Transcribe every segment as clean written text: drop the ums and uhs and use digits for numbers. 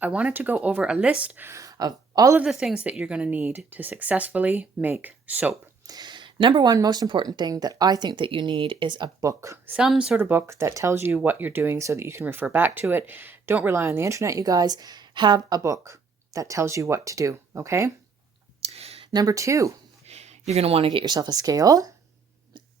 I wanted to go over a list of all of the things that you're going to need to successfully make soap. Number one, most important thing that I think that you need is a book, some sort of book that tells you what you're doing so that you can refer back to it. Don't rely on the internet, you guys. Have a book that tells you what to do, okay? Number two, you're going to want to get yourself a scale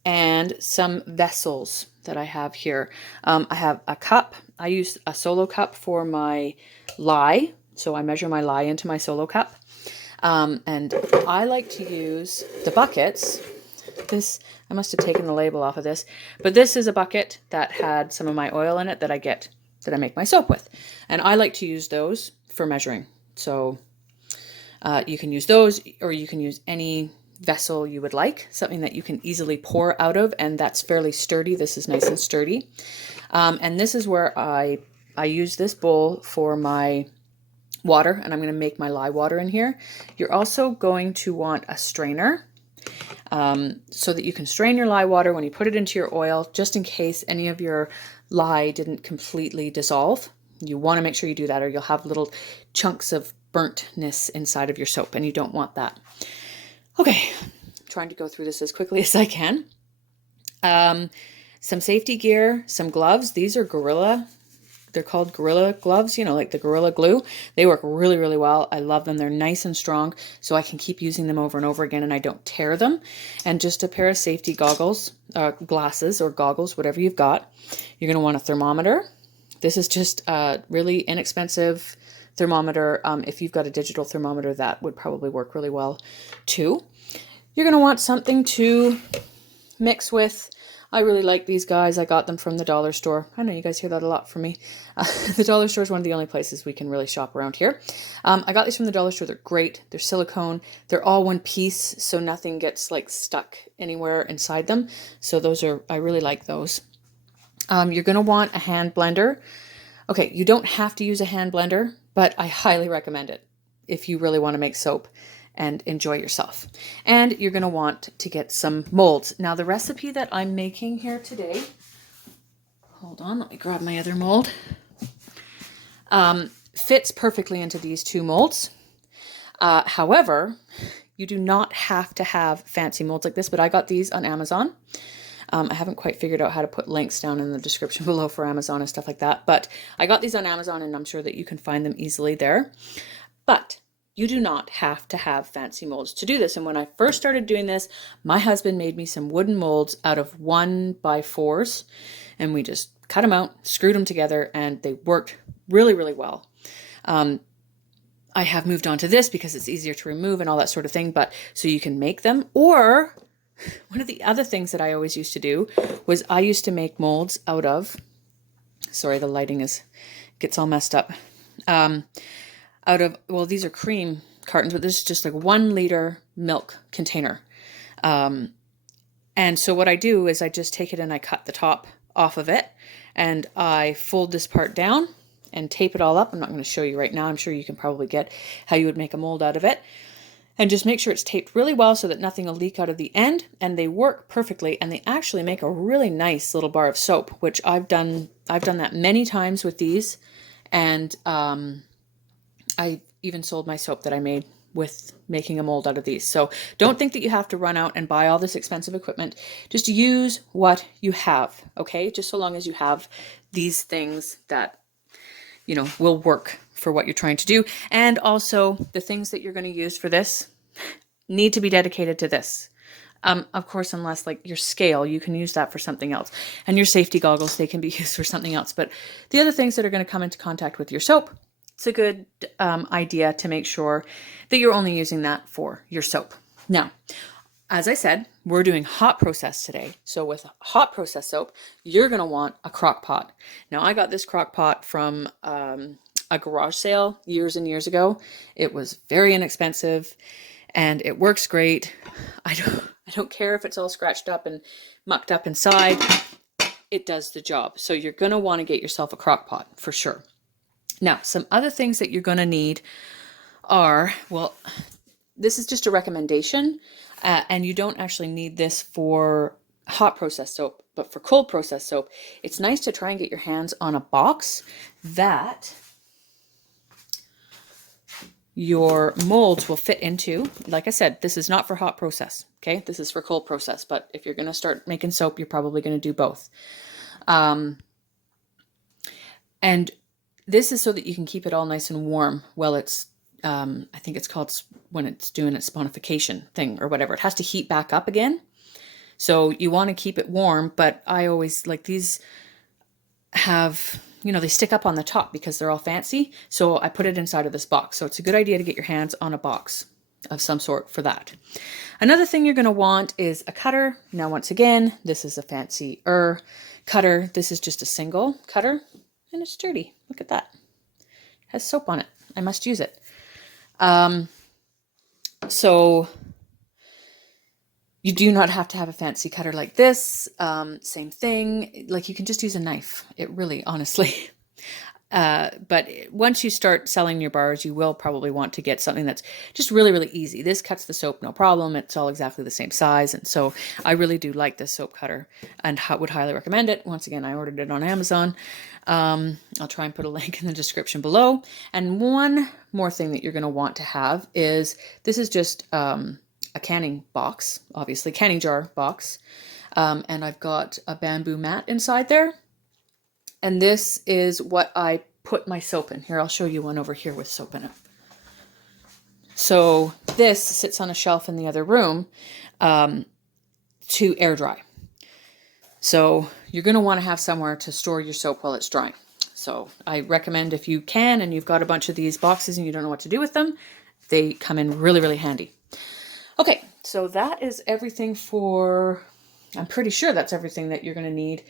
and some vessels that I have here. I have a cup. I use a solo cup for my lye. So I measure my lye into my solo cup. And I like to use the buckets. This, I must have taken the label off of this, but this is a bucket that had some of my oil in it that I make my soap with. And I like to use those for measuring. So you can use those, or you can use any vessel you would like, something that you can easily pour out of, and that's fairly sturdy. This is nice and sturdy. And this is where I use this bowl for my water, and I'm going to make my lye water in here. You're also going to want a strainer so that you can strain your lye water when you put it into your oil, just in case any of your lye didn't completely dissolve. You want to make sure you do that, or you'll have little chunks of burntness inside of your soap, and you don't want that. Okay, I'm trying to go through this as quickly as I can. Some safety gear, some gloves. These are they're called Gorilla gloves, you know, like the Gorilla Glue. They work really, really well. I love them. They're nice and strong, so I can keep using them over and over again and I don't tear them. And just a pair of safety goggles, glasses or goggles, whatever you've got. You're going to want a thermometer. This is just a really inexpensive thermometer. If you've got a digital thermometer, that would probably work really well too. You're going to want something to mix with. I really like these guys. I got them from the dollar store. I know you guys hear that a lot from me. The dollar store is one of the only places we can really shop around here. I got these from the dollar store. They're great. They're silicone. They're all one piece, so nothing gets like stuck anywhere inside them. So I really like those. You're going to want a hand blender. Okay, you don't have to use a hand blender, but I highly recommend it if you really want to make soap and enjoy yourself. And you're going to want to get some molds. Now, the recipe that I'm making here today, hold on, let me grab my other mold, fits perfectly into these two molds. However, you do not have to have fancy molds like this, but I got these on Amazon. I haven't quite figured out how to put links down in the description below for Amazon and stuff like that, but I got these on Amazon and I'm sure that you can find them easily there. But you do not have to have fancy molds to do this. And when I first started doing this, my husband made me some wooden molds out of 1x4s, and we just cut them out, screwed them together, and they worked really, really well. I have moved on to this because it's easier to remove and all that sort of thing, but so you can make them. Or one of the other things that I always used to do was I used to make molds out of, sorry, the lighting gets all messed up. Well, these are cream cartons, but this is just like 1 liter milk container. And so what I do is I just take it and I cut the top off of it and I fold this part down and tape it all up. I'm not going to show you right now. I'm sure you can probably get how you would make a mold out of it. And just make sure it's taped really well so that nothing will leak out of the end. And they work perfectly, and they actually make a really nice little bar of soap, which I've done that many times with these. And I even sold my soap that I made with making a mold out of these. So don't think that you have to run out and buy all this expensive equipment. Just use what you have, okay? Just so long as you have these things that, you know, will work for what you're trying to do. And also the things that you're going to use for this need to be dedicated to this. Of course, unless like your scale, you can use that for something else. And your safety goggles, they can be used for something else. But the other things that are going to come into contact with your soap, it's a good idea to make sure that you're only using that for your soap. Now, as I said, we're doing hot process today. So with hot process soap, you're going to want a crock pot. Now, I got this crock pot from a garage sale years and years ago. It was very inexpensive and it works great. I don't care if it's all scratched up and mucked up inside. It does the job. So you're going to want to get yourself a crock pot for sure. Now, some other things that you're going to need are, well, this is just a recommendation, and you don't actually need this for hot process soap, but for cold process soap, it's nice to try and get your hands on a box that your molds will fit into. Like I said, this is not for hot process, okay? This is for cold process, but if you're going to start making soap, you're probably going to do both. And this is so that you can keep it all nice and warm while it's, I think it's called, when it's doing its sponification thing or whatever. It has to heat back up again. So you want to keep it warm, but I always like these have, you know, they stick up on the top because they're all fancy. So I put it inside of this box. So it's a good idea to get your hands on a box of some sort for that. Another thing you're going to want is a cutter. Now, once again, this is a fancy cutter. This is just a single cutter and it's sturdy. Look at that. It has soap on it. I must use it. So you do not have to have a fancy cutter like this. Same thing. Like you can just use a knife. It really, honestly. But once you start selling your bars, you will probably want to get something that's just really, really easy. This cuts the soap, no problem. It's all exactly the same size. And so I really do like this soap cutter and would highly recommend it. Once again, I ordered it on Amazon. I'll try and put a link in the description below. And one more thing that you're going to want to have is, this is just a canning box, obviously, canning jar box. And I've got a bamboo mat inside there. And this is what I put my soap in. Here, I'll show you one over here with soap in it. So this sits on a shelf in the other room to air dry. So you're going to want to have somewhere to store your soap while it's drying. So I recommend, if you can and you've got a bunch of these boxes and you don't know what to do with them, they come in really, really handy. Okay, so that is everything for, I'm pretty sure that's everything that you're going to need